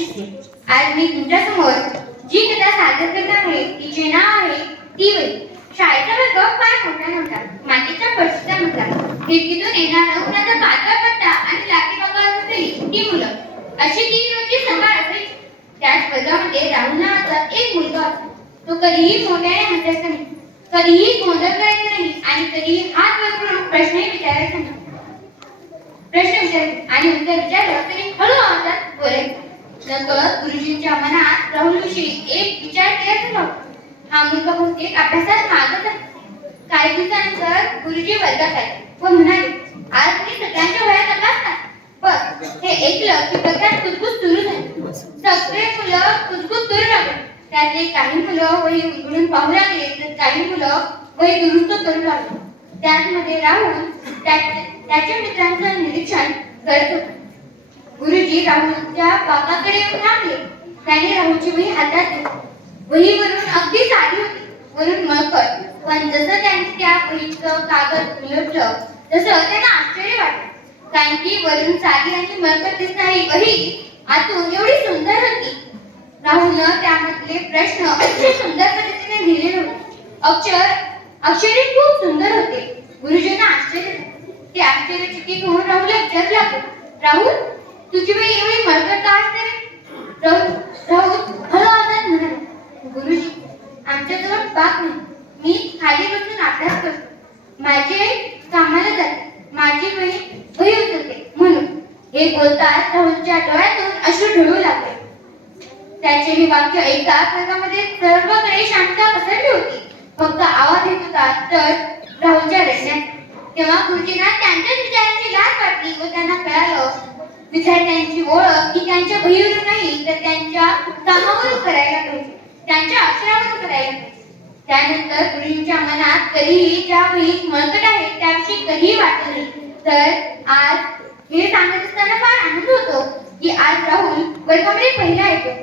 शिकले. आज मी तुमच्यासमोर जी कथा सादर करणार आहे तिचे नाव आहे ती वही. शाळेचा वर्ग फार मोठा नव्हता. मातीच्या फरशीचा नव्हता. खिडकीतून येणारा उन्हाचा पातळ पट्टा आणि लाठी बघत होती ती मुलं. अशी ती रोजची सकाळ असायची. त्याच वर्गामध्ये राहुल नावाचा एक मुलगा होता. तो कधीही मोठ्याने हसायचा नाही, कधीही गोंधळ करायचा नाही आणि कधीही हात वर करून प्रश्न विचारायचा नाही. आणि उत्तर विचारलं तरी हळू आवाजात बोलायचं. नकळत गुरुजींच्या मनात राहुलविषयी एक विचार तयार झाला. हा मुलगा बहुतेक अभ्यासात मागत आहे. काही दिवसानंतर गुरुजी वर्गात आले व म्हणाले, आज मी सगळ्यांच्या वह्या तपासणार. पण हे ऐकलं की वर्गात कुजबुज सुरू झाली. सगळे मुलं कुजबुज करू लागले. त्यातले काही मुलं वही उघडून पाहू लागले तर काही मुलं वही दुरुस्त करू लागले. त्यामध्ये राहुल त्याच्या मित्रांचं निरीक्षण करत होता. गुरुजी राहुलच्या बाबाकडे येऊन थांबले. त्याने राहुलची वही हातात घेतली. वहीवरून अगदी साधी होती, वरून मळकट. पण जसं त्यांनी त्या वहीचं कागद उलटलं तसं त्यांना आश्चर्य वाटलं. कारण की वरून साधी आणि मळकट दिसणारी वही आतून एवढी सुंदर होती. राहुलनं त्यामधले प्रश्न अतिशय सुंदर पद्धतीने लिहिलेले होते. अक्षरे खूप सुंदर होते. गुरुजींना आश्चर्य झाले. ते आश्चर्यचकित होऊन राहुलला विचारू लागले, राहुल, तुझी वही एवढी मळकट का असते रे? राहुल हळू आवाजात म्हणाला, गुरुजी, आमच्याजवळ बाग नाही. मी खाली बसून अभ्यास करतो. माझी आई कामाला जाते. माझी वही उचलते म्हणून. हे बोलताच राहुलच्या डोळ्यातून अश्रू ढळू लागले. त्याचे हे वाक्य ऐकताच वर्गामध्ये सर्वकडे शांतता पसरली होती. फक्त आवाज येत होता तर राहुलच्या रडण्याचा. तेव्हा गुरुजींना त्यांच्याच विचारांची लाज वाटली व त्यांना कळालं विद्यार्थ्यांची ओळख ही त्यांच्या वहीवरून नाही तर त्यांच्या कामावरून करायला पाहिजे, त्यांच्या अक्षरावरून करायला पाहिजे. त्यानंतर गुरुजींच्या मनात कधीही ज्या वहीत मळकट आहे त्याविषयी कधीही वाटलं नाही. तर आज हे सांगत असताना फार आनंद होतो की आज राहुल वर्गामध्ये पहिला येतो.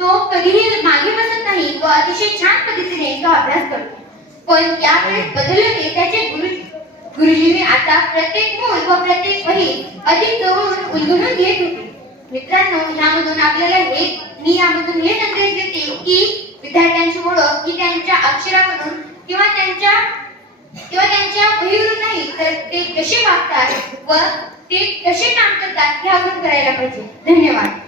तो कधीही मागे बसत नाही व अतिशय छान पद्धतीने तो अभ्यास करतो. पण यावेळेस बदलले त्याचे गुरुजींनी आता प्रत्येक मूळ व प्रत्येक वही अधिक जवळून उलगडून घेत होते. मित्रांनो, यामधून आपल्याला यामधून हे संदेश देते की विद्यार्थ्यांची ओळख ही त्यांच्या अक्षरावरून किंवा त्यांच्या वहीवरून नाही तर ते कसे वागतात व ते कसे काम करतात यावरून करायला पाहिजे. धन्यवाद.